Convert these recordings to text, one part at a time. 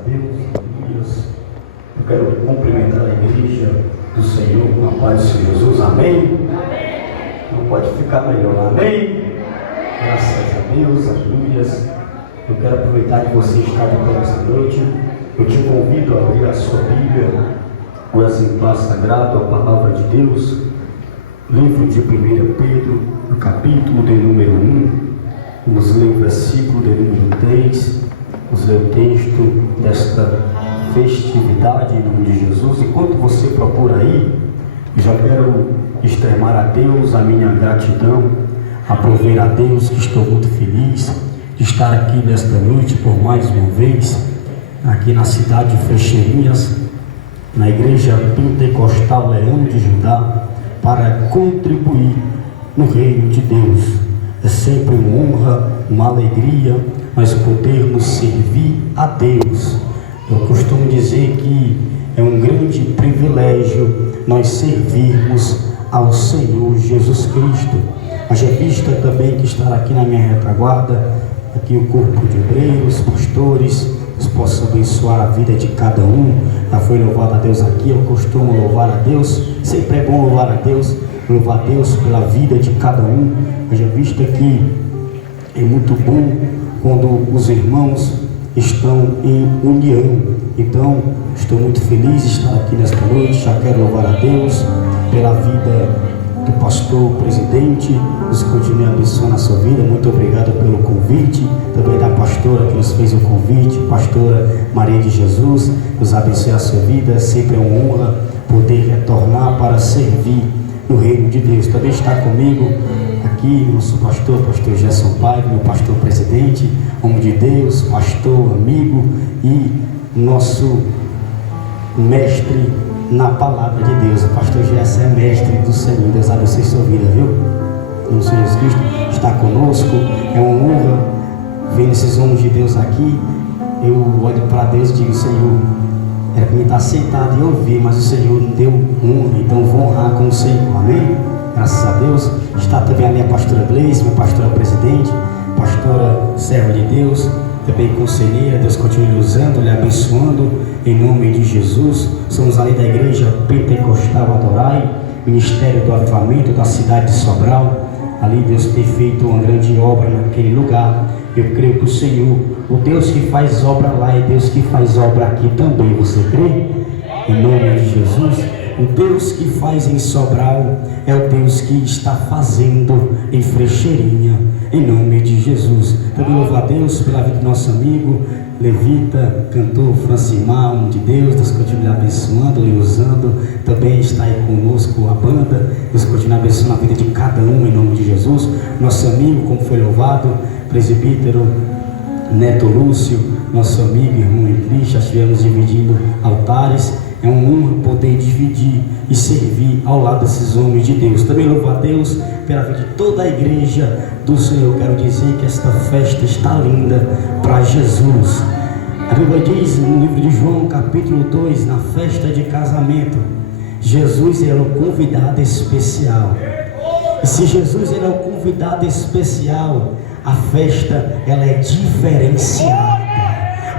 a Deus, aleluias. Eu quero cumprimentar a igreja do Senhor com a paz do Senhor Jesus, amém? Não pode ficar melhor, amém? Graças a Deus, aleluias. Eu quero aproveitar que você está de pé esta noite. Eu te convido a abrir a sua Bíblia, o exemplar sagrado, a palavra de Deus, livro de 1 Pedro, no capítulo de número 1. Vamos ler o versículo de número 3. Vamos ler o texto desta festividade em nome de Jesus. Enquanto você procura aí, eu já quero extremar a Deus a minha gratidão, aprover a Deus que estou muito feliz de estar aqui nesta noite por mais uma vez, aqui na cidade de Frecheirinhas, na igreja pentecostal Leão de Judá, para contribuir no reino de Deus. É sempre uma honra, uma alegria nós podermos servir a Deus. Eu costumo dizer que é um grande privilégio nós servirmos ao Senhor Jesus Cristo. Haja vista também que estar aqui na minha retaguarda, aqui o corpo de obreiros, pastores, Deus possa abençoar a vida de cada um. Já foi louvado a Deus aqui, eu costumo louvar a Deus, sempre é bom louvar a Deus pela vida de cada um. Haja vista que é muito bom quando os irmãos estão em união. Então, estou muito feliz de estar aqui nesta noite. Já quero louvar a Deus pela vida do pastor presidente. Deus continue abençoando a sua vida. Muito obrigado pelo convite. Também da pastora que nos fez o convite, pastora Maria de Jesus. Deus abençoe a sua vida. Sempre é uma honra poder retornar para servir no reino de Deus. Também está comigo aqui nosso pastor Gerson Paiva, meu pastor presidente, homem de Deus, pastor, amigo e nosso mestre na palavra de Deus. O pastor Gerson é mestre do Senhor. Deus abençoe sua vida, viu? O Senhor Jesus Cristo está conosco. É uma honra ver esses homens de Deus aqui. Eu olho para Deus e digo: Senhor, era para mim estar sentado e ouvir, mas o Senhor me deu honra, então vou honrar com o Senhor, amém? Graças a Deus. Está também a minha pastora Gleice, minha pastora presidente, pastora serva de Deus, também conselheira. Deus continue usando, lhe abençoando, em nome de Jesus. Somos ali da igreja pentecostal Adorai, ministério do avivamento da cidade de Sobral. Ali Deus tem feito uma grande obra naquele lugar. Eu creio que o Senhor, o Deus que faz obra lá, é Deus que faz obra aqui também. Você crê? Em nome de Jesus. O Deus que faz em Sobral é o Deus que está fazendo em Frecheirinha, em nome de Jesus. Também louvo a Deus pela vida do nosso amigo levita, cantor Francimar, homem de Deus. Deus continue abençoando e usando. Também está aí conosco a banda. Deus continue abençoando a vida de cada um em nome de Jesus. Nosso amigo, como foi louvado, presbítero Neto Lúcio, nosso amigo, irmão em Cristo. Já estivemos dividindo altares. É uma honra poder dividir e servir ao lado desses homens de Deus. Também louvo a Deus pela vida de toda a igreja do Senhor. Quero dizer que esta festa está linda para Jesus. A Bíblia diz no livro de João, capítulo 2, na festa de casamento, Jesus era o convidado especial. E se Jesus era o convidado especial, a festa ela é diferenciada.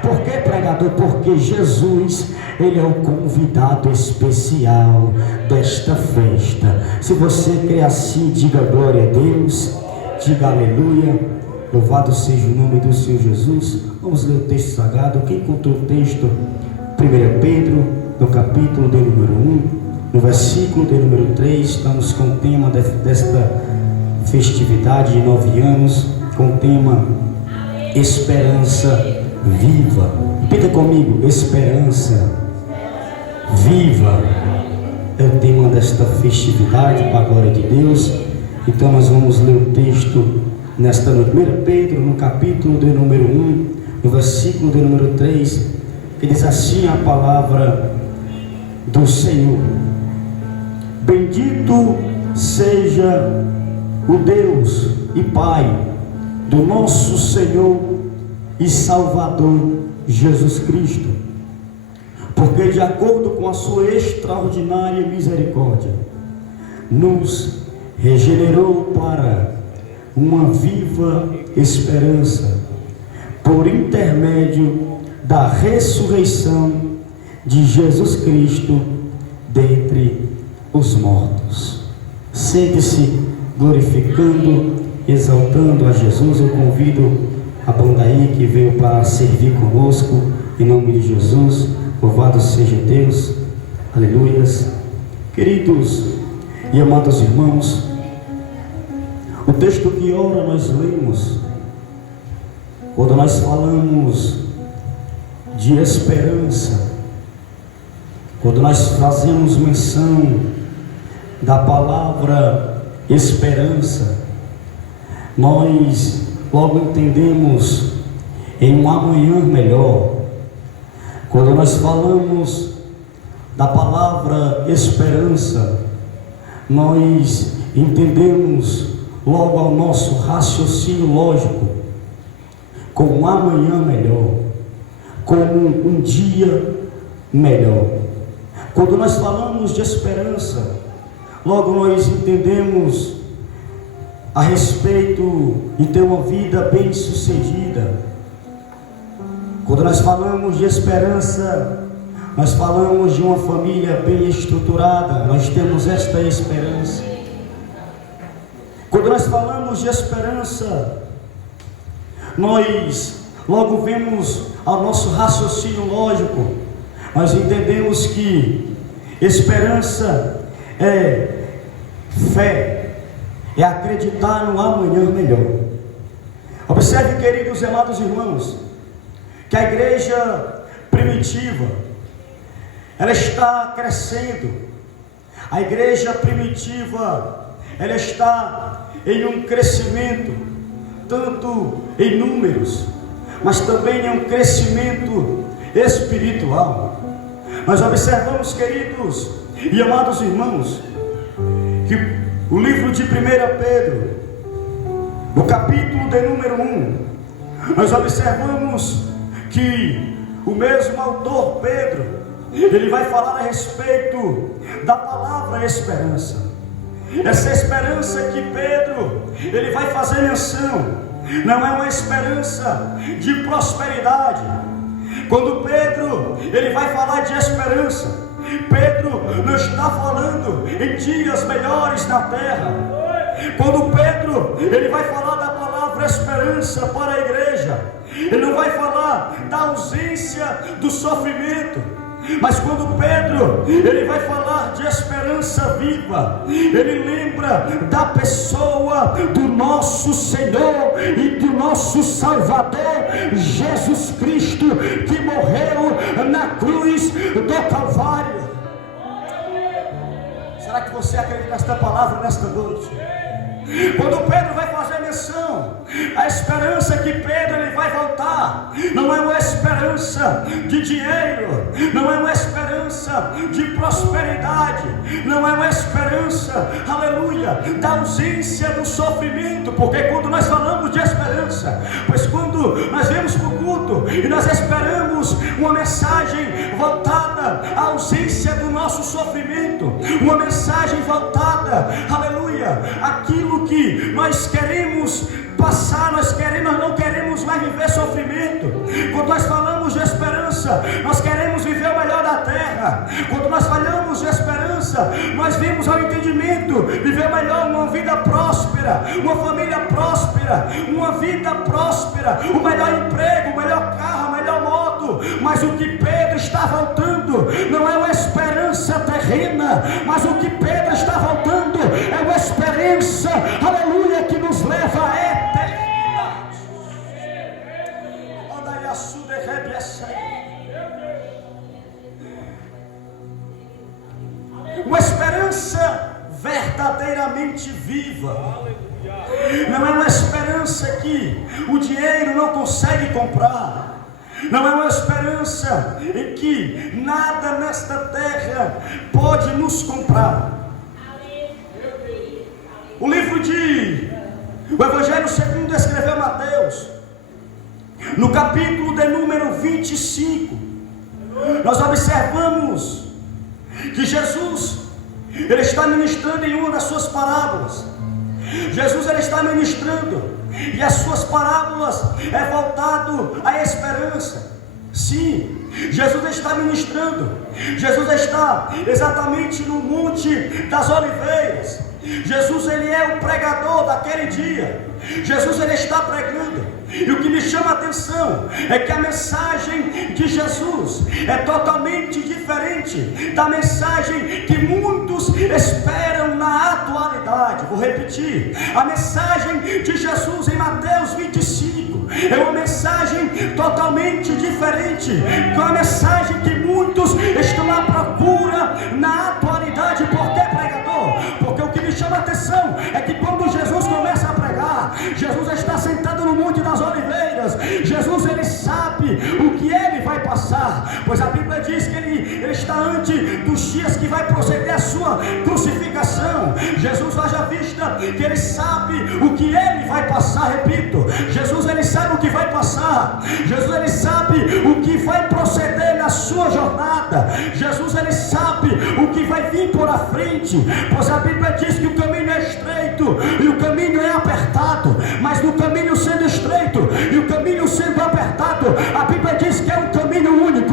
Por que, pregador? Porque Jesus, ele é o convidado especial desta festa. Se você crê assim, diga glória a Deus, diga aleluia, louvado seja o nome do Senhor Jesus. Vamos ler o texto sagrado. Quem encontrou o texto? 1 Pedro, no capítulo de número 1, no versículo de número 3, estamos com o tema desta festividade de 9 anos, com o tema Esperança Viva. Repita comigo: esperança viva é o tema desta festividade, para a glória de Deus. Então nós vamos ler o texto nesta noite. 1 Pedro, no capítulo de número 1, no versículo de número 3, que diz assim a palavra do Senhor: Bendito seja o Deus e Pai do nosso Senhor e Salvador Jesus Cristo, porque de acordo com a sua extraordinária misericórdia nos regenerou para uma viva esperança por intermédio da ressurreição de Jesus Cristo dentre os mortos. Sente-se glorificando, exaltando a Jesus. Eu convido a banda aí que veio para servir conosco, em nome de Jesus. Louvado seja Deus, aleluias. Queridos e amados irmãos, o texto que ora nós lemos, quando nós falamos de esperança, quando nós fazemos menção da palavra esperança, nós logo entendemos em um amanhã melhor. Quando nós falamos da palavra esperança, nós entendemos logo ao nosso raciocínio lógico como um amanhã melhor, como um dia melhor. Quando nós falamos de esperança, logo nós entendemos a respeito de ter uma vida bem sucedida. Quando nós falamos de esperança, nós falamos de uma família bem estruturada. Nós temos esta esperança. Quando nós falamos de esperança, nós logo vemos ao nosso raciocínio lógico, nós entendemos que esperança é fé, é acreditar no amanhã melhor. Observe, queridos e amados irmãos, que a igreja primitiva, ela está crescendo. A igreja primitiva, ela está em um crescimento, tanto em números, mas também em um crescimento espiritual. Nós observamos, queridos e amados irmãos, que o livro de 1 Pedro, no capítulo de número 1, nós observamos que o mesmo autor Pedro, ele vai falar a respeito da palavra esperança. Essa esperança que Pedro, ele vai fazer menção, não é uma esperança de prosperidade. Quando Pedro, ele vai falar de esperança, Pedro não está falando em dias melhores na terra. Quando Pedro, ele vai falar da palavra esperança para a igreja, ele não vai falar da ausência do sofrimento. Mas quando Pedro, ele vai falar de esperança viva, ele lembra da pessoa do nosso Senhor e do nosso Salvador, Jesus Cristo, que morreu na cruz do Calvário. Será que você acredita nesta palavra nesta noite? Quando Pedro vai fazer menção, a esperança que Pedro ele vai voltar, não é uma esperança de dinheiro, não é uma esperança de prosperidade, não é uma esperança, aleluia, da ausência do sofrimento. Porque quando nós falamos de esperança, pois quando nós vemos para o culto e nós esperamos uma mensagem voltada à ausência do nosso sofrimento, uma mensagem voltada, aleluia, aquilo que nós queremos passar, nós não queremos mais viver sofrimento. Quando nós falamos de esperança, nós queremos viver o melhor da terra. Quando nós falamos de esperança, nós vimos ao entendimento, viver melhor, uma vida próspera, uma família próspera, uma vida próspera, o melhor emprego, o melhor carro, a melhor moto. Mas o que Pedro está voltando não é uma esperança terrena, mas o que Pedro está voltando é uma esperança, aleluia, que nos leva à eternidade. Uma esperança verdadeiramente viva. Não é uma esperança que o dinheiro não consegue comprar. Não é uma esperança em que nada nesta terra pode nos comprar. O Evangelho segundo escreveu Mateus, no capítulo de número 25, nós observamos que Jesus, ele está ministrando em uma das suas parábolas. Jesus, ele está ministrando, e as suas parábolas é voltado à esperança. Sim, Jesus está ministrando. Jesus está exatamente no Monte das Oliveiras. Jesus, ele é o pregador daquele dia. Jesus, ele está pregando. E o que me chama a atenção é que a mensagem de Jesus é totalmente diferente da mensagem que muitos esperam na atualidade. Vou repetir: a mensagem de Jesus em Mateus 25 é uma mensagem totalmente diferente da mensagem que muitos estão à procura na atualidade. Por que, pregador? Porque o que me chama a atenção é que quando Jesus começa a pregar, Jesus está sentado no Monte das Oliveiras. Jesus, ele sabe o que ele vai passar, pois a Bíblia diz que ele está antes dos dias que vai proceder a sua crucificação. Jesus, haja vista que ele sabe o que ele vai passar. Repito, Jesus, ele sabe o que vai passar. Jesus, ele sabe o que vai proceder na sua jornada. Jesus, ele sabe o que vai vir por a frente, pois a Bíblia diz que o caminho é estreito e o caminho é apertado, mas no caminho sendo estreito e o caminho sendo apertado, a Bíblia diz que é um caminho único,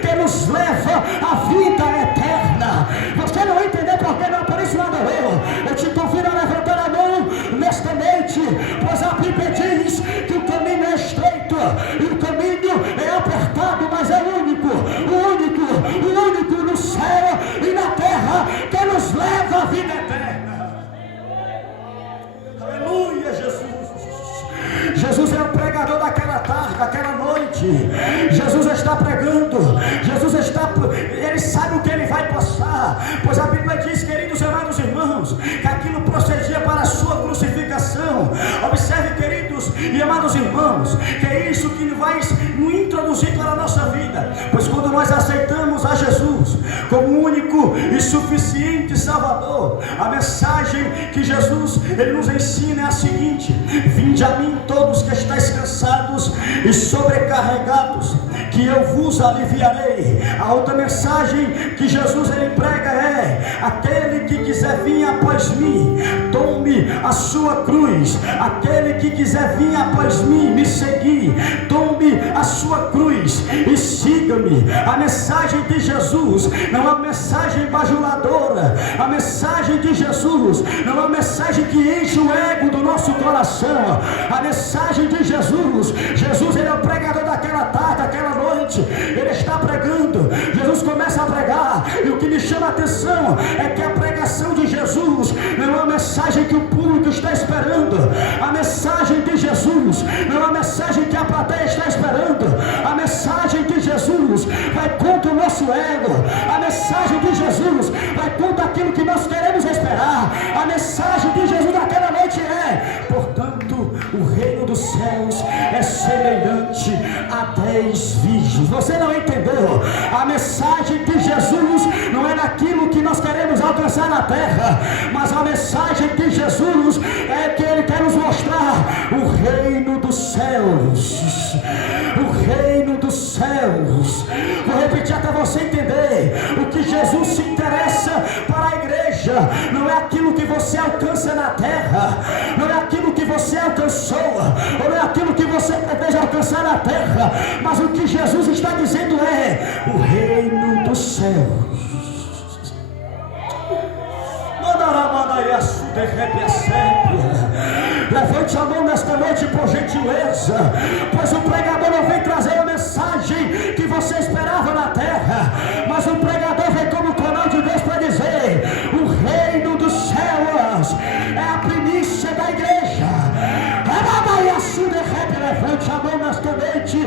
que nos leva à vida eterna. Você não entendeu porque não aparece nada eu te convido a levantar a mão nesta noite, pois a Bíblia diz que o caminho é estreito e o caminho é apertado, mas é o único no céu e na terra que nos leva à vida eterna. Aleluia, Jesus. Jesus é o pregador daquela tarde, daquela noite. Jesus está pregando. Ele sabe o que ele vai passar, pois a Bíblia diz, queridos amados irmãos, que aquilo procedia para a sua crucificação. Observe, queridos e amados irmãos, que é isso que vai nos introduzir para a nossa vida, pois quando nós aceitamos a Jesus como único e suficiente Salvador, a mensagem que Jesus ele nos ensina é a seguinte: vinde a mim todos que estáis cansados e sobrecarregados, que eu vos aliviarei. A outra mensagem que Jesus ele prega é: aquele que quiser vir após mim, tome a sua cruz. Aquele que quiser vir após mim, me seguir, tome a sua cruz e siga-me. A mensagem de Jesus não é uma mensagem bajuladora. A mensagem de Jesus não é uma mensagem que enche o ego do nosso coração. A mensagem de Jesus ele é o pregador daquela tarde, daquela noite. Ele está pregando. Jesus começa a pregar, e o que me chama a atenção é que a pregação de Jesus não é uma mensagem que o público está esperando. A mensagem de Jesus não é uma mensagem que a plateia está esperando. A mensagem de Jesus vai contra o nosso ego. A mensagem de Jesus vai contra aquilo que nós queremos esperar. A mensagem de Jesus naquela noite é: portanto, o reino dos céus é semelhante a 10 virgens. Você não entendeu? A mensagem de Jesus não é naquilo que nós queremos alcançar na terra, mas a mensagem de Jesus é que ele quer nos mostrar o reino dos céus. O reino dos céus. Vou repetir até você entender. O que Jesus se interessa para a igreja não é aquilo que você alcança na terra, não é aquilo que você alcançou, ou não é aquilo que você deseja alcançar na terra, mas o que Jesus está dizendo é o reino dos céus. Levante a mão nesta noite, por gentileza, pois o pregador não vem trazer a mensagem que você esperava na terra, mas o pregador vem como canal de Deus para dizer: o reino dos céus é a primícia da igreja. Levante a mão nesta noite,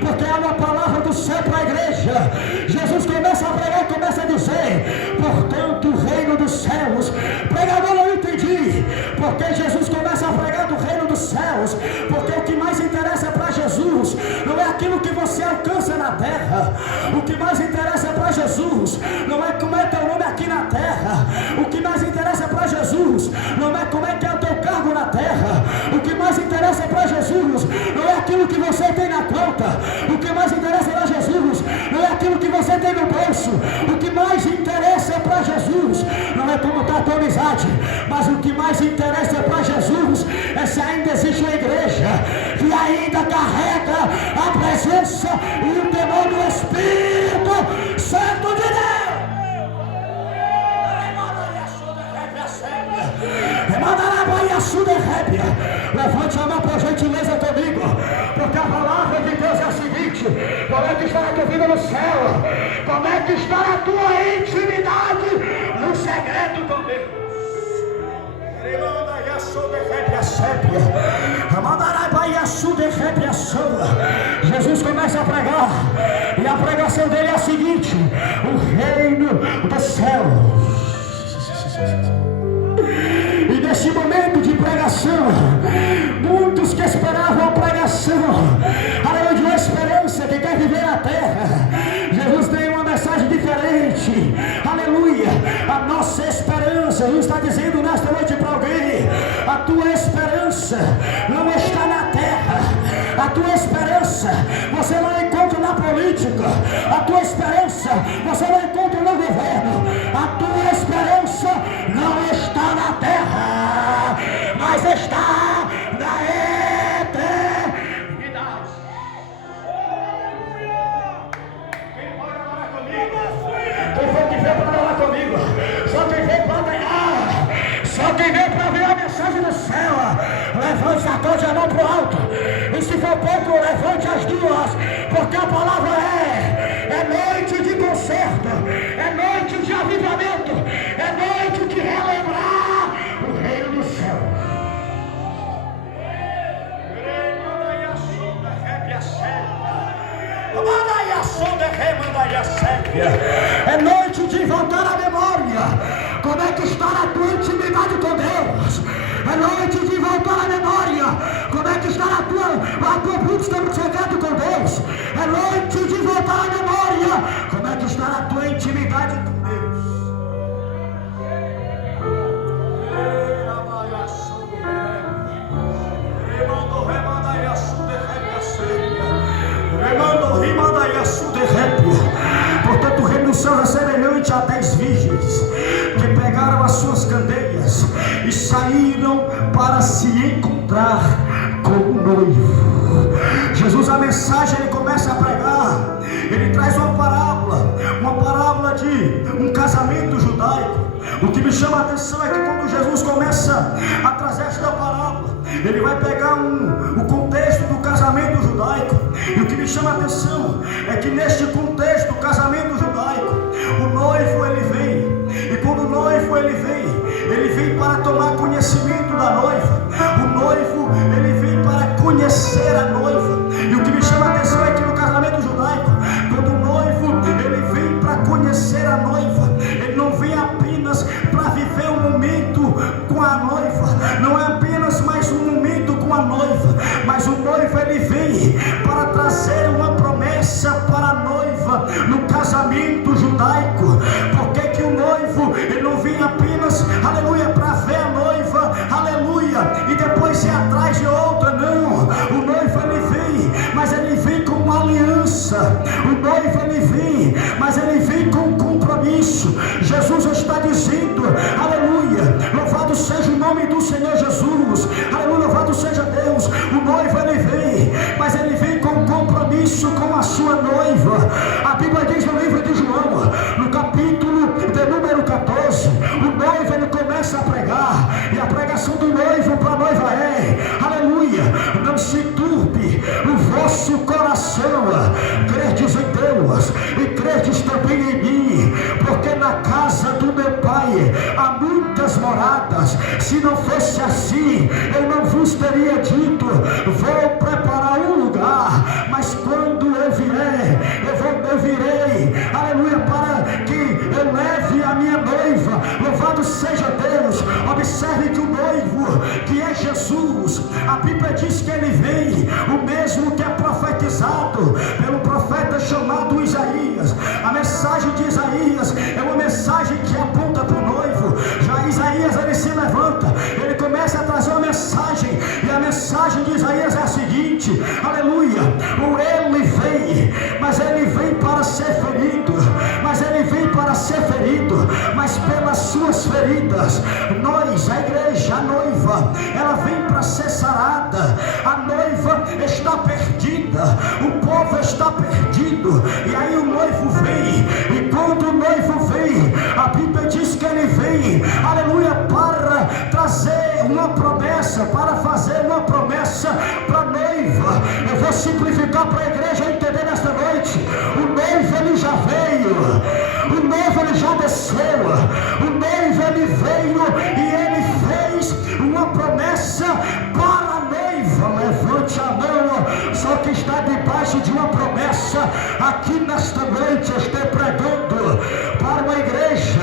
porque é uma palavra do céu para a igreja. Jesus começa a pregar e começa a dizer: portanto, o reino dos céus. Pregador, não entendi porque Jesus começa a pregar do reino dos céus, porque o que mais interessa para Jesus não é aquilo que você alcança na terra. O que mais interessa para Jesus não é como é teu nome aqui na terra. O que mais interessa para Jesus não é como é que é o teu cargo na terra. O que mais interessa para Jesus não é aquilo que você tem na conta. O que mais interessa para Jesus não é aquilo que você tem no bolso. O que mais interessa para Jesus não é como está a tua amizade, mas o que mais interessa para Jesus é se ainda existe uma igreja que ainda carrega a presença e o temor do Espírito Santo de Deus. Levante a mão por gentileza comigo, porque a palavra de Deus é a seguinte: como é que está a tua vida no céu? Como é que está a tua intimidade no segredo com Deus? Jesus começa a pregar, e a pregação dele é a seguinte: o reino dos céus. E nesse momento de pregação, muitos que esperavam a pregação, aleluia, de uma esperança que quer viver na terra, Jesus tem uma mensagem diferente, aleluia. A nossa esperança, Jesus está dizendo nesta noite para alguém: a tua esperança não está na terra, a tua esperança você não encontra na política, a tua esperança você não encontra no governo, a tua esperança não está na terra, mas está na eternidade. Quem pode falar comigo? Quem foi que veio para falar comigo? Só quem veio para ganhar, só quem veio para ver a mensagem do céu. Levante a todos a mão para o alto, e se for pouco, levante as duas, porque a palavra é noite de concerto, é noite de avivamento, é noite de relembrar o reino do céu. É noite de voltar à memória como é que está a tua intimidade com Deus. É noite de voltar à memória como é que está a tua busca no secreto com Deus. É noite de voltar à memória como é que está a tua intimidade com Deus. Portanto, o reino dos céus é semelhante a 10 virgens que pegaram as suas candeias e saíram para se encontrar com o noivo. Jesus, a mensagem, ele começa a pregar, ele traz uma parábola de um casamento judaico. O que me chama a atenção é que quando Jesus começa a trazer esta parábola, ele vai pegar o contexto do casamento judaico. E o que me chama a atenção é que neste contexto do casamento judaico, o noivo ele vem. E quando o noivo ele vem para tomar conhecimento da noiva. O noivo ele vem para conhecer a noiva. E o que me chama a atenção é que no casamento judaico, quando o noivo ele vem para conhecer a noiva, ele não vem apenas para viver um momento com a noiva, não é apenas mais um momento com a noiva, mas o noivo ele vem para trazer uma promessa para a noiva no casamento judaico. Porque que o noivo ele não vem apenas, aleluia, para ver a noiva, aleluia, e depois ir atrás de outra, não. O noivo ele vem, mas ele vem com uma aliança. O noivo ele vem, mas ele vem com um compromisso. Jesus está dizendo, aleluia, louvado seja o nome do Senhor Jesus, aleluia, louvado seja Deus. O noivo ele vem, mas ele vem com um compromisso com a sua noiva. A Bíblia diz no livro de João, no capítulo de número 14, o noivo ele começa a pregar, e a pregação do noivo para a noiva é, aleluia, não se turbe o vosso coração, credes em Deus e credes também em mim, porque na casa do meu Pai há muitas moradas. Se não fosse assim, eu não vos teria dito, vou preparar um lugar, mas quando eu vier, eu virei, aleluia, para que eu leve a minha noiva. Louvado seja Deus. Observe que o noivo, que é Jesus, a Bíblia diz que ele vem, o mesmo que é profetizado pelo profeta chamado Isaías. A mensagem de Isaías é uma mensagem que aponta para o noivo. Já Isaías ele se levanta, ele começa a trazer uma mensagem, e a mensagem de Isaías é a seguinte, aleluia, ele vem, mas ele vem para ser ferido, mas pelas suas feridas, nós, a igreja, a noiva, ela vem para para ser sarada. A noiva está perdida, o povo está perdido. E aí o noivo vem, e quando o noivo vem, a Bíblia diz que ele vem, aleluia, para trazer uma promessa, para fazer uma promessa para a noiva. Eu vou simplificar para a igreja entender nesta noite: o noivo ele já veio, o noivo ele já desceu, o noivo ele veio e ele fez uma promessa para a noiva. Levante a mão, só que está debaixo de uma promessa. Aqui nesta noite eu estou pregando para uma igreja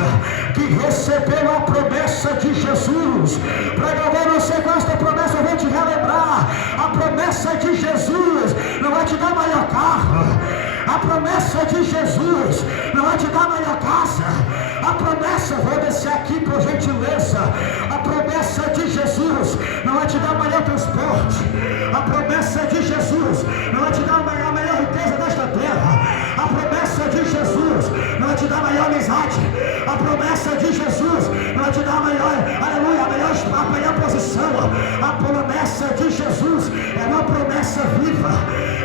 que recebeu a promessa de Jesus. Pregador, não sei qual esta promessa, eu vou te relembrar. A promessa de Jesus não vai te dar maior carro, a promessa de Jesus não vai te dar maior casa. A promessa, vou descer aqui por gentileza, a promessa de Jesus não vai te dar maior transporte. A promessa de Jesus não vai te dar a maior riqueza desta terra. A promessa de Jesus não vai te dar a maior amizade. A promessa de Jesus não vai te dar a maior, aleluia, a maior posição. A promessa de Jesus é uma promessa viva.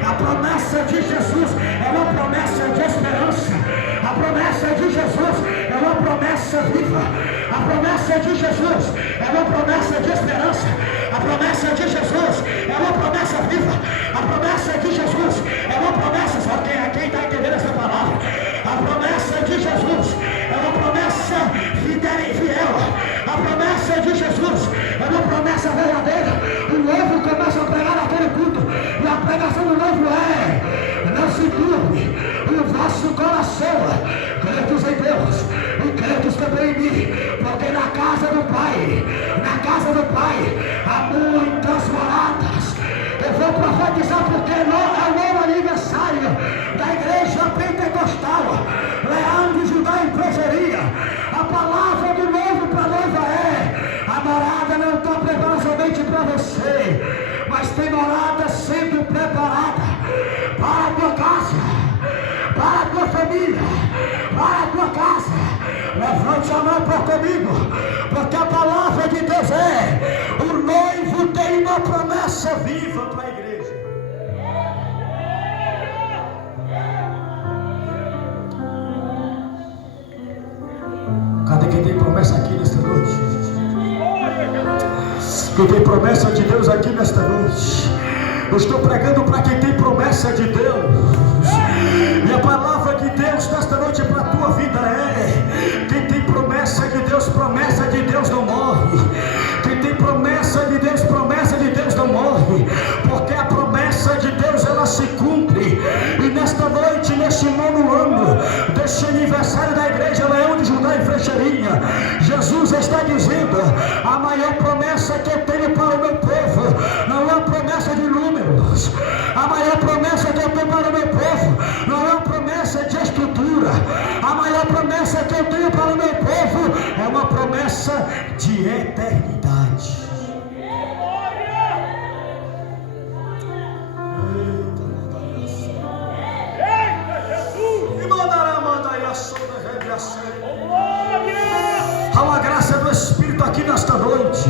A promessa de Jesus é uma promessa de esperança. A promessa de Jesus é uma promessa viva. A promessa de Jesus é uma promessa de esperança. A promessa de Jesus é uma promessa viva. A promessa de Jesus é uma promessa, só quem está entendendo essa palavra? A promessa de Jesus é uma promessa fiel. A promessa de Jesus é uma promessa verdadeira. O noivo começa a pregar naquele culto, e a pregação do noivo é: não se turbe o vosso coração, crentes em Deus e crentes também em mim, porque na casa do Pai há muitas moradas. Eu vou profetizar porque é o novo aniversário da igreja pentecostal Leandro Judá em Pregeria. A palavra do novo para a noiva é: a morada não está preparada somente para você, mas tem morada sendo preparada para a tua casa, para a tua família, para a tua casa. Levante a mão por comigo, porque a palavra de Deus é: o noivo tem uma promessa viva para a igreja. Cadê quem tem promessa aqui nesta noite? Quem tem promessa de Deus aqui nesta noite? Eu estou pregando para quem tem promessa de Deus. E a palavra de Deus nesta noite para a tua vida é: quem tem promessa de Deus não morre. Quem tem promessa de Deus não morre, porque a promessa de Deus ela se cumpre. E nesta noite, neste nono ano deste aniversário da igreja Leão de Judá em Frecheirinha, Jesus está dizendo: a maior promessa que eu tenho para o meu povo não é a promessa de números. A maior promessa que eu tenho para o meu povo não é uma promessa de estrutura. A maior promessa que eu tenho para o meu povo é uma promessa de eternidade. Há uma graça do Espírito aqui nesta noite,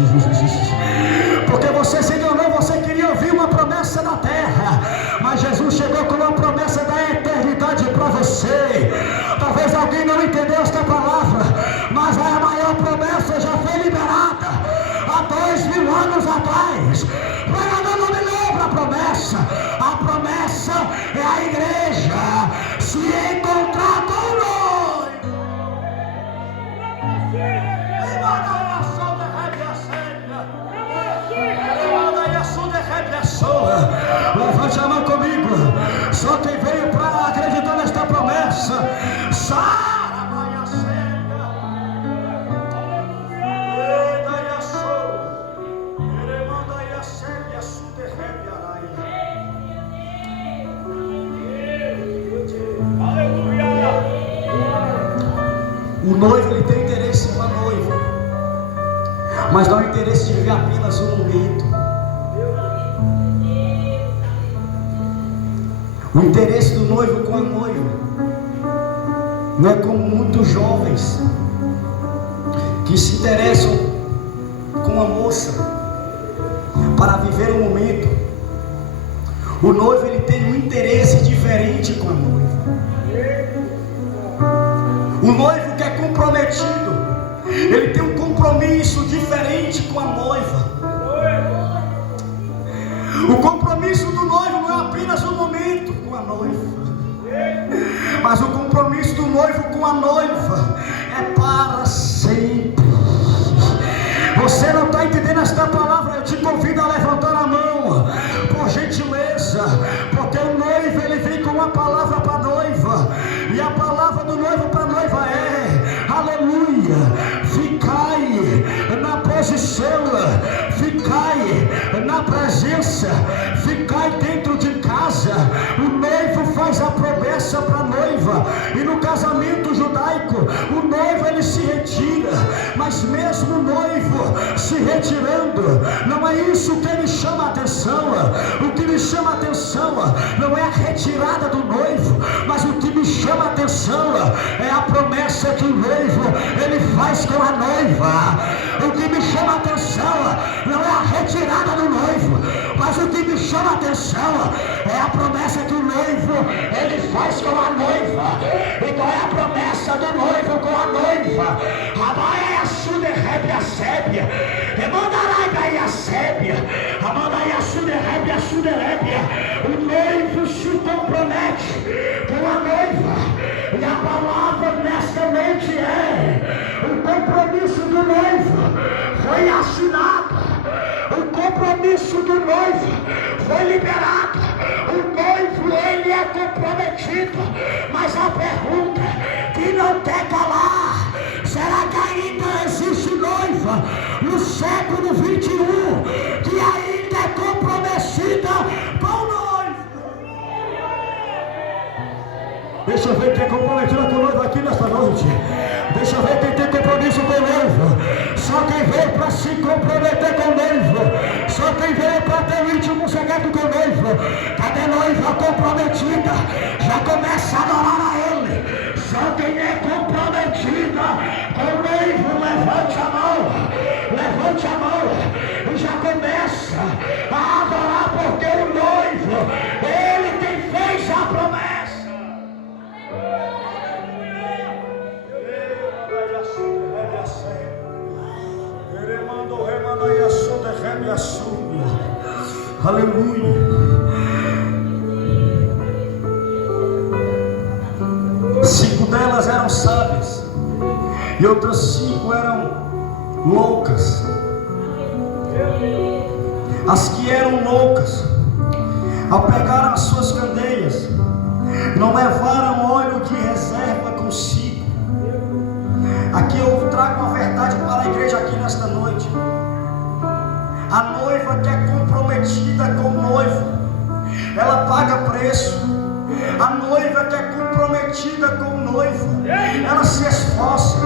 porque você se enganou, você queria ouvir uma promessa da terra, mas Jesus chegou com uma promessa da eternidade para você. Talvez alguém não entendeu esta palavra, mas a maior promessa já foi liberada há 2000 anos atrás. Pregador, não me lembra a promessa. A promessa é a igreja se encontrar com o noivo. Levante a mão comigo. Só quem veio para acreditar nesta promessa. Sara vai a cega. O noivo ele tem interesse com a noiva, mas não é interesse de viver apenas um momento. O interesse do noivo com a noiva não é como muitos jovens que se interessam com a moça para viver o momento. O noivo, ele tem um interesse diferente com a noiva. O noivo que é comprometido, ele tem um compromisso diferente com a noiva. O compromisso do noivo não é apenas um momento com a noiva, mas o compromisso do noivo com a noiva é para sempre. Você não está entendendo esta palavra? Eu te convido a levantar a mão, por gentileza, porque o noivo, ele vem com uma palavra para a noiva, e a palavra do noivo para a noiva é: aleluia, ficai na posição, ficai na presença, ficai dentro de casa. O noivo faz a promessa para a noiva, e no casamento judaico, o noivo, ele se retira, mas mesmo o noivo se retirando, não é isso que me chama a atenção. O que me chama a atenção não é a retirada do noivo, mas o que me chama a atenção é a promessa que o noivo, ele faz com a noiva. O que me chama a atenção não é a retirada do noivo, mas o que me chama a atenção é a promessa que o noivo, ele faz com a noiva. E qual é a promessa do noivo com a noiva? Abaia a suderrebe a sébia, remandarai a sébia, amandaia a suderrebe a suderrébia. O noivo se compromete com a noiva, e a palavra nesta noite é: o compromisso do noivo foi assinado, o compromisso do noivo foi liberado. O noivo, ele é comprometido, mas a pergunta que não quer calar: será que ainda existe noiva no século 21 que ainda é comprometida com o noivo? Deixa eu ver quem é comprometido com o noivo aqui nesta noite. Deixa eu ver quem tem compromisso com o noivo. Só quem veio para se comprometer com o noivo, só quem veio para ter o íntimo secreto com o noivo. Cadê noiva comprometida? Já começa a adorar a ele. Só quem é comprometida com o noivo, levante a mão e já começa a adorar, porque o noivo, ele quem fez a promessa. Aleluia. Cinco delas eram sábias e outras 5 eram loucas. As que eram loucas apegaram as suas candeias, não levaram óleo de reserva consigo. Aqui eu trago uma verdade para a igreja aqui nesta noite. A noiva que é comprometida com o noivo, ela paga preço. A noiva que é comprometida com o noivo, ela se esforça.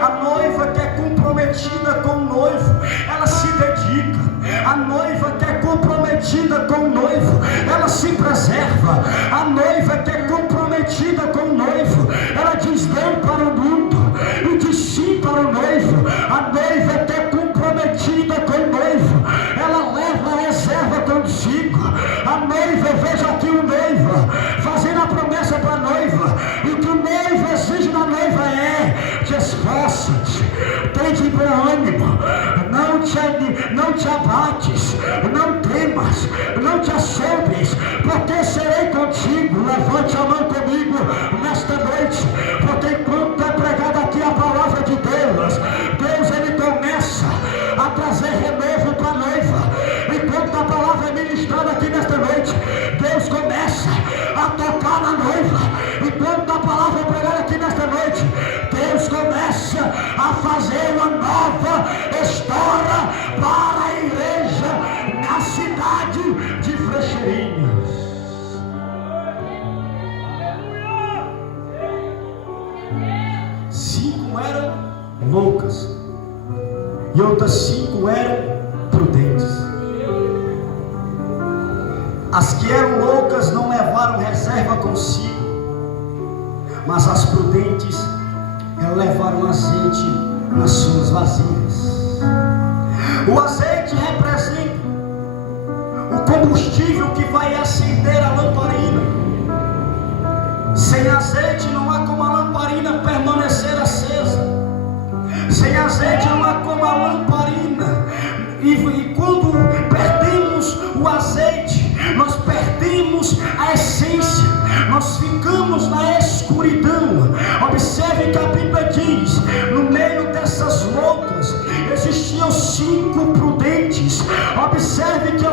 A noiva que é comprometida com o noivo, ela se dedica. A noiva que é comprometida com o noivo, ela se preserva. A noiva que é comprometida com o noivo, ela diz não para o mundo e diz sim para o noivo. A noiva que é comprometida com o noivo, ela leva a reserva consigo. A noiva, eu vejo aqui o noivo fazendo a promessa para a noiva, e o que o noivo exige da noiva é: te esforça-te, tem de bom ânimo, não te abates, não temas, não te assombres, porque serei contigo. Levante a mão comigo nesta noite, porque enquanto é pregada aqui a palavra de Deus, Deus, ele começa a trazer renovo para a noiva. Enquanto a palavra é ministrada aqui nesta noite, Deus começa a tocar na noiva. Enquanto a palavra é pregada aqui nesta noite, Deus começa a fazer uma nova história para a igreja na cidade de Frecheirinhas. Cinco eram loucas e outras 5 eram prudentes. As que eram loucas não levaram reserva consigo, mas as prudentes levaram azeite nas suas vasilhas. O azeite representa combustível que vai acender a lamparina. Sem azeite não há como a lamparina permanecer acesa. Sem azeite não há como a lamparina. E quando perdemos o azeite, nós perdemos a essência, nós ficamos na escuridão. Observe que a Bíblia diz: no meio dessas loucas existiam 5 prudentes. Observe que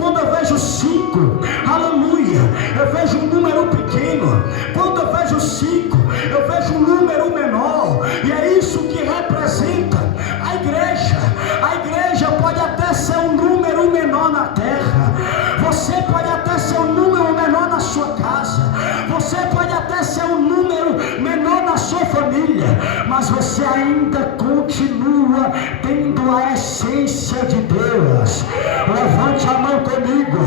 quando eu vejo 5, aleluia, eu vejo um número pequeno. Quando eu vejo 5, eu vejo um número menor. E é isso que representa a igreja. A igreja pode até ser um número menor na terra, você pode até ser um número menor na sua casa, você pode até ser um número menor na sua família, mas você ainda continua tendo a essência de Deus. Levante a mão comigo.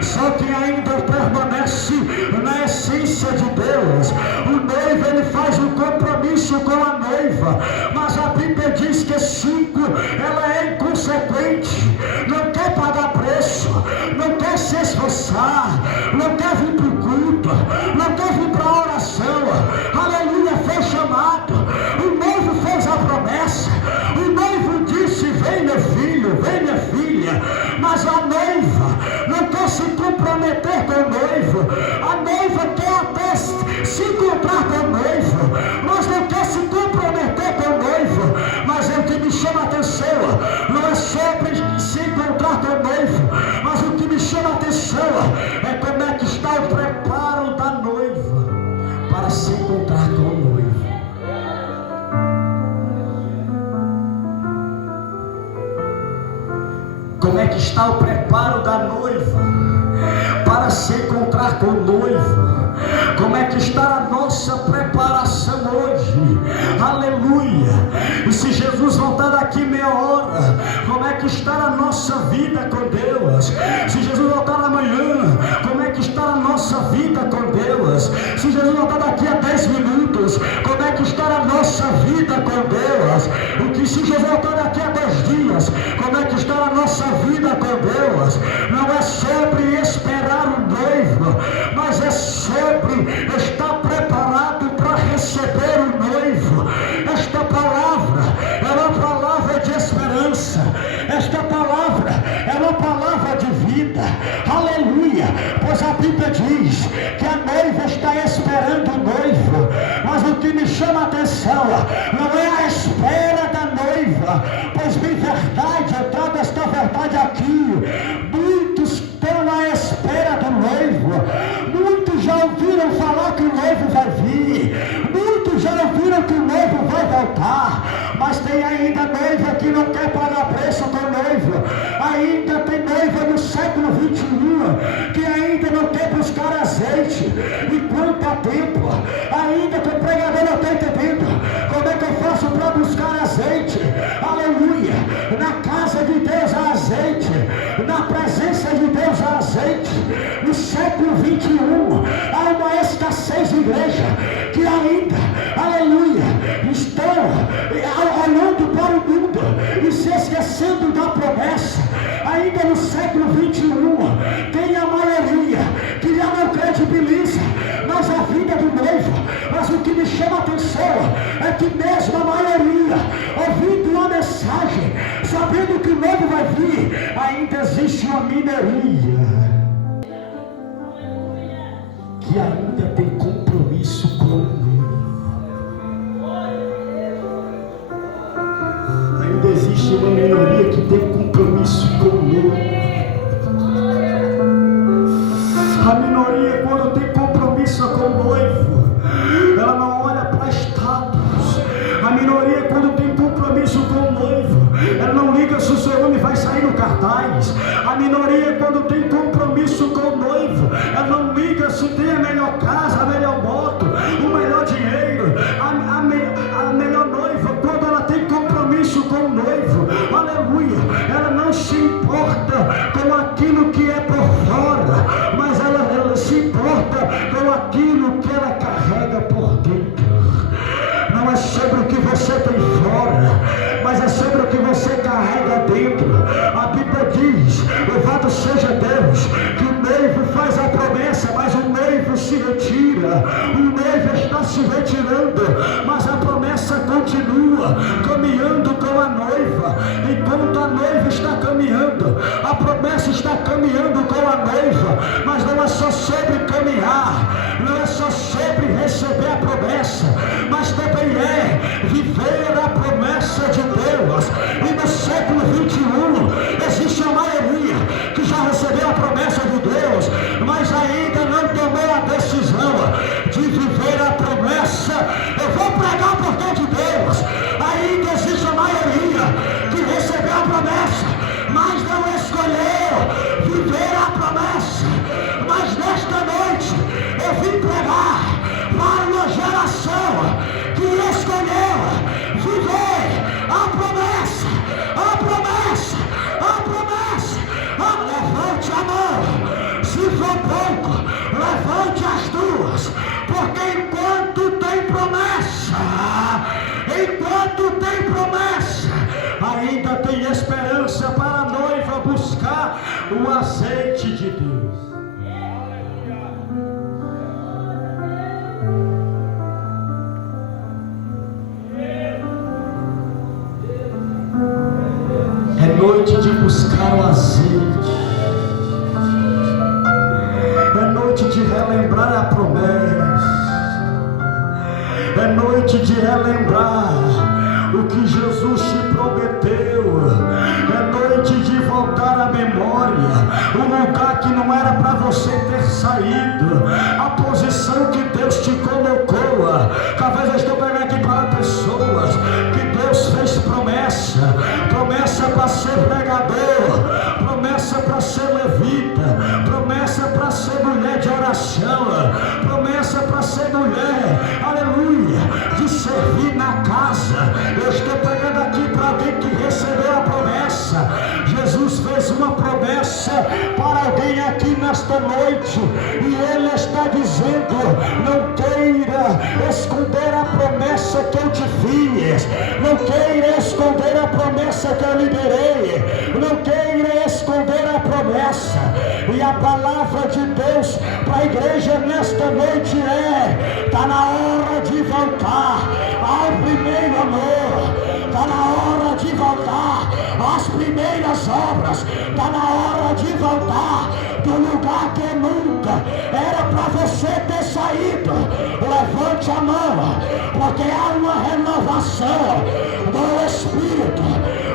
Só quem ainda permanece na essência de Deus. O noivo, ele faz um compromisso com a noiva, mas a Bíblia diz que 5, ela é inconsequente, não quer pagar preço, não quer se esforçar, não quer vir para o culto, não quer vir para a oração. Aleluia, foi chamado, o noivo fez a promessa, o noivo disse: vem meu filho, vem minha filha. Mas a noiva não quer se comprometer com o noivo, a noiva quer até se encontrar com o noivo, mas não quer se comprometer com o noivo. Mas o que me chama a atenção não é sobre se encontrar com o noivo, mas o que me chama a atenção é como é que está o preparo da noiva para se encontrar com o noivo. Como é que está o preparo da noiva para se encontrar com o noivo? Como é que está a nossa preparação hoje? Aleluia! E se Jesus voltar daqui meia hora, como é que está a nossa vida com Deus? Se Jesus voltar amanhã, como é que está a nossa vida com Deus? Se Jesus voltar daqui a 10 minutos, como é que está a nossa vida com Deus? O que se Jesus voltar daqui a 10 dias, como é que está a nossa vida com Deus? Não é sobre esperar o noivo, mas é sobre estar preparado para receber o noivo. Esta palavra é uma palavra de esperança, esta palavra é uma palavra de vida. Aleluia! Pois a Bíblia diz que a noiva está esperando o noivo, mas o que me chama a atenção não é a espera da noiva, pois bem verdade, eu trago esta verdade aqui: muitos estão à espera do noivo, muitos já ouviram falar que o noivo vai vir, muitos já ouviram que o noivo vai voltar, mas tem ainda noiva que não quer pagar preço com o noivo, ainda tem noiva no século 21 que ainda não quer buscar azeite. Enquanto há tempo, ainda que o pregador não está entendendo como é que eu faço para buscar azeite. Aleluia! Na casa de Deus há azeite, na presença de Deus há azeite. No século 21 há uma escassez de igreja que ainda, aleluia, estão olhando para o mundo e se esquecendo da promessa. Ainda no século 21 tem a maioria que já não credibiliza mais a vida do noivo. Mas o que me chama a atenção é que mesmo a maioria, ouvindo uma mensagem, sabendo que o noivo vai vir, ainda existe uma minoria que ainda tem compromisso com o noivo. Ainda existe uma minoria que tem compromisso com o noivo. A minoria, quando tem compromisso com o noivo, ela não olha para status. A minoria, quando tem compromisso com o noivo, ela não liga se o seu nome vai sair no cartaz. A minoria, quando tem compromisso com o noivo, ela não liga se tem a melhor casa, a melhor moto, o melhor dinheiro. A melhor noiva, quando ela tem compromisso com o noivo, aleluia, ela não se importa com aquilo que é por fora, mas ela se importa com aquilo que ela carrega por dentro. Não é sobre o que você tem fora, mas é sobre o que você carrega dentro. A Bíblia diz: louvado seja Deus, o noivo está se retirando, mas a promessa continua, caminhando com a noiva. Enquanto a noiva está caminhando, a promessa está caminhando com a noiva. Mas não é só sobre caminhar, não é só sobre receber a promessa, mas também é viver a promessa de Deus. E no século 21 existe a maioria que já recebeu a promessa de Deus, mas ainda não tomou a decisão de viver a promessa. Eu vou pregar por dentro de Deus. Ainda existe a maioria que recebeu a promessa, mas não escolheu viver a promessa. Mas nesta noite eu vim pregar para uma geração que escolheu viver a promessa, a promessa, a promessa. Levante a mão, se for pouco, levante as duas, porque enquanto tem promessa, ainda tem esperança para a noiva buscar o azeite de Deus. É noite de buscar o azeite, é noite de relembrar a promessa, é noite de relembrar o que Jesus te prometeu, é noite de voltar à memória o lugar que não era para você ter saído, a posição que Deus te colocou. Talvez eu estou pregando aqui para pessoas que Deus fez promessa, promessa para ser pregador, promessa para ser levita, promessa para ser mulher de oração, promessa para ser mulher, aleluia, de servir na casa. Eu estou pregando aqui para alguém que recebeu a promessa. Jesus fez uma promessa para alguém aqui nesta noite, e Ele está dizendo: não queira esconder a promessa que eu te fiz, não queira esconder a promessa que eu liberei, não queira esconder a promessa. E a palavra de Deus para a igreja nesta noite é: está na hora de voltar ao primeiro amor, está na hora de voltar às primeiras obras, está na hora de voltar do lugar que nunca era para você ter saído. Levante a mão, porque há uma renovação do Espírito,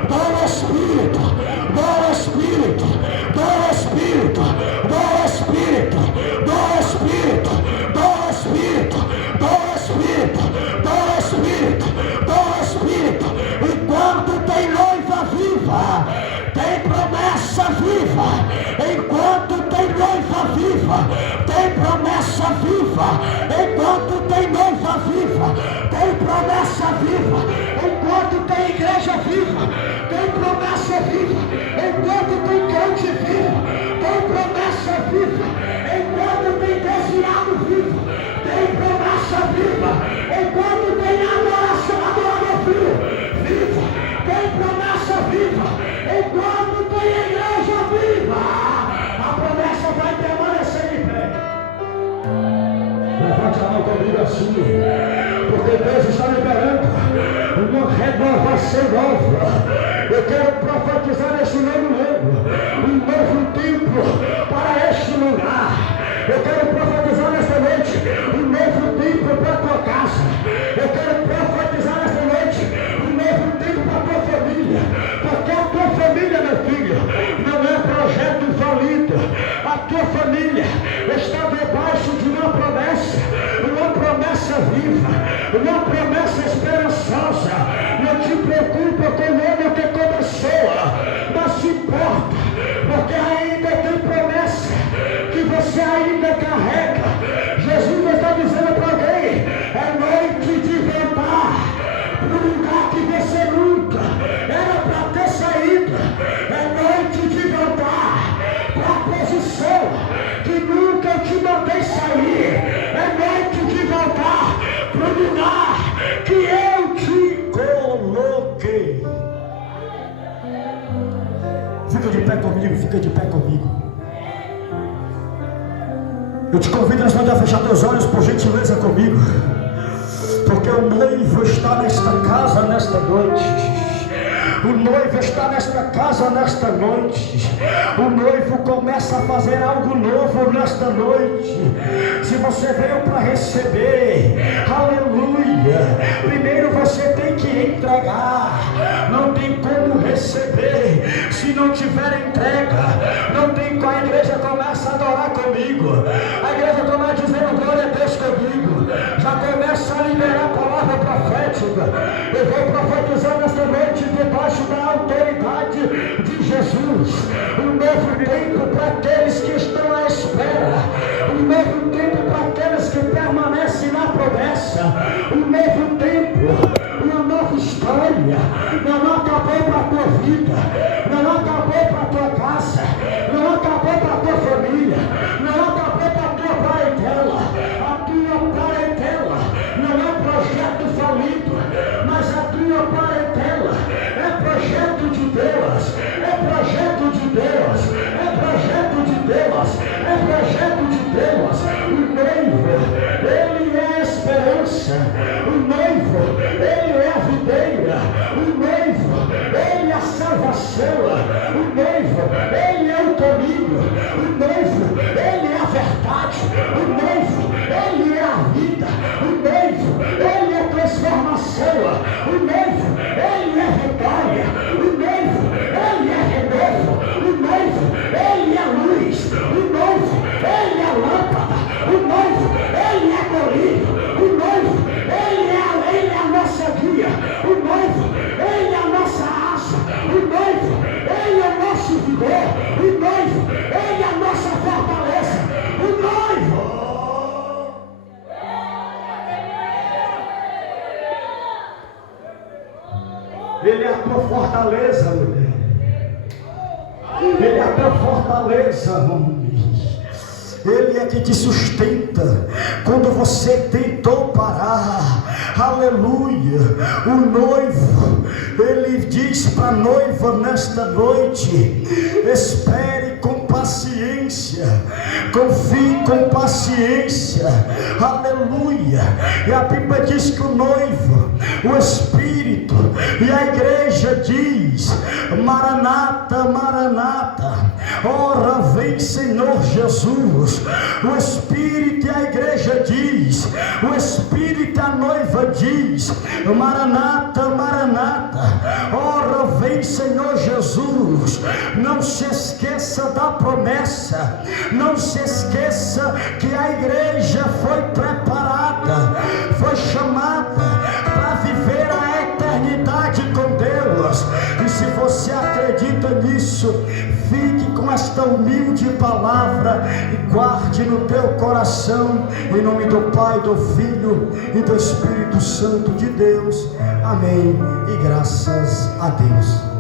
do Espírito, do Espírito, do Espírito, do Espírito, do Espírito, do Espírito, do Espírito, do Espírito, do Espírito. Enquanto tem noiva viva, tem promessa viva. Enquanto tem noiva viva, tem promessa viva. Enquanto tem noiva viva, tem promessa viva. Enquanto tem igreja viva, tem promessa viva. Enquanto tem crente vivo, tem promessa viva. Enquanto tem desviado vivo, tem promessa viva. Enquanto tem adorador vivo, tem promessa viva. Enquanto tem igreja viva, a promessa vai permanecer em pé. Levante a mão comigo assim, porque Deus está liberando uma renovação nova. Eu quero profetizar nesse novo um novo tempo para este lugar. Eu quero profetizar nesta noite um novo tempo para a tua casa. Eu quero profetizar nesta noite um novo tempo para a tua família, porque a tua família, meu filho, não é projeto falido. A tua família está debaixo de uma promessa viva, uma promessa esperançosa. Não te preocupa com o ano que começou, mas te importa, porque ainda tem promessa que você ainda carrega. Jesus está dizendo para alguém: é noite de voltar para o lugar que você nunca era para ter saído. É noite de voltar para a posição que nunca eu te mandei sair. É noite de voltar para o lugar que eu te coloquei. Fica de pé comigo, fica de pé comigo. Eu te convido nessa noite a fechar teus olhos, por gentileza, comigo, porque o noivo está nesta casa nesta noite. O noivo está nesta casa nesta noite. O noivo começa a fazer algo novo nesta noite. Se você veio para receber, aleluia, primeiro você tem que entregar. Não tem como receber se não tiver entrega. Não tem como. A igreja começa a adorar comigo. A igreja começa dizendo glória a Deus comigo. Já começa a liberar a palavra profética. Eu vou profetizar nesta noite debaixo da autoridade de Jesus. Um novo tempo para aqueles que estão à espera. Um novo tempo para aqueles que permanecem na promessa. Um novo tempo, uma nova história. Não acabou para a tua vida, não acabou para a tua casa, não acabou para a tua família, não acabou para a tua parentela. A tua parentela não é projeto falido, mas a tua parentela é projeto de Deus, é projeto de Deus, é projeto de Deus, é projeto de Deus. O noivo, ele é a esperança. O noivo, ele é a videira. O noivo, ele é a salvação. O noivo, ele é o caminho. O noivo, ele é a verdade. O noivo, ele é a vida. O noivo, ele é a transformação. O noivo, ele é vitória. O noivo, ele é renovo. O noivo, ele é luz. O noivo, ele é lâmpada. O noivo, ele é colírio. O noivo, ele é a nossa guia. O noivo, ele é a nossa asa. O noivo, ele é o nosso vigor. O noivo, ele é a nossa fortaleza. O noivo. Ele é a tua fortaleza, mulher. Ele é a tua fortaleza, homem. Ele é que te sustenta quando você tentou parar. Aleluia. O noivo, ele diz para a noiva nesta noite: espere com paciência, confie com paciência. Aleluia. E a Bíblia diz que o noivo, o Espírito e a igreja diz: Maranata, Maranata, ora vem Senhor Jesus. O Espírito e a igreja diz, o Espírito e a noiva diz: Maranata, Maranata, ora vem Senhor Jesus. Não se esqueça da promessa, não se esqueça que a igreja foi preparada, foi chamada para viver a eternidade com Deus. E se você acredita nisso, fique com esta humilde palavra e guarde no teu coração, em nome do Pai, do Filho e do Espírito Santo de Deus. Amém. E graças a Deus.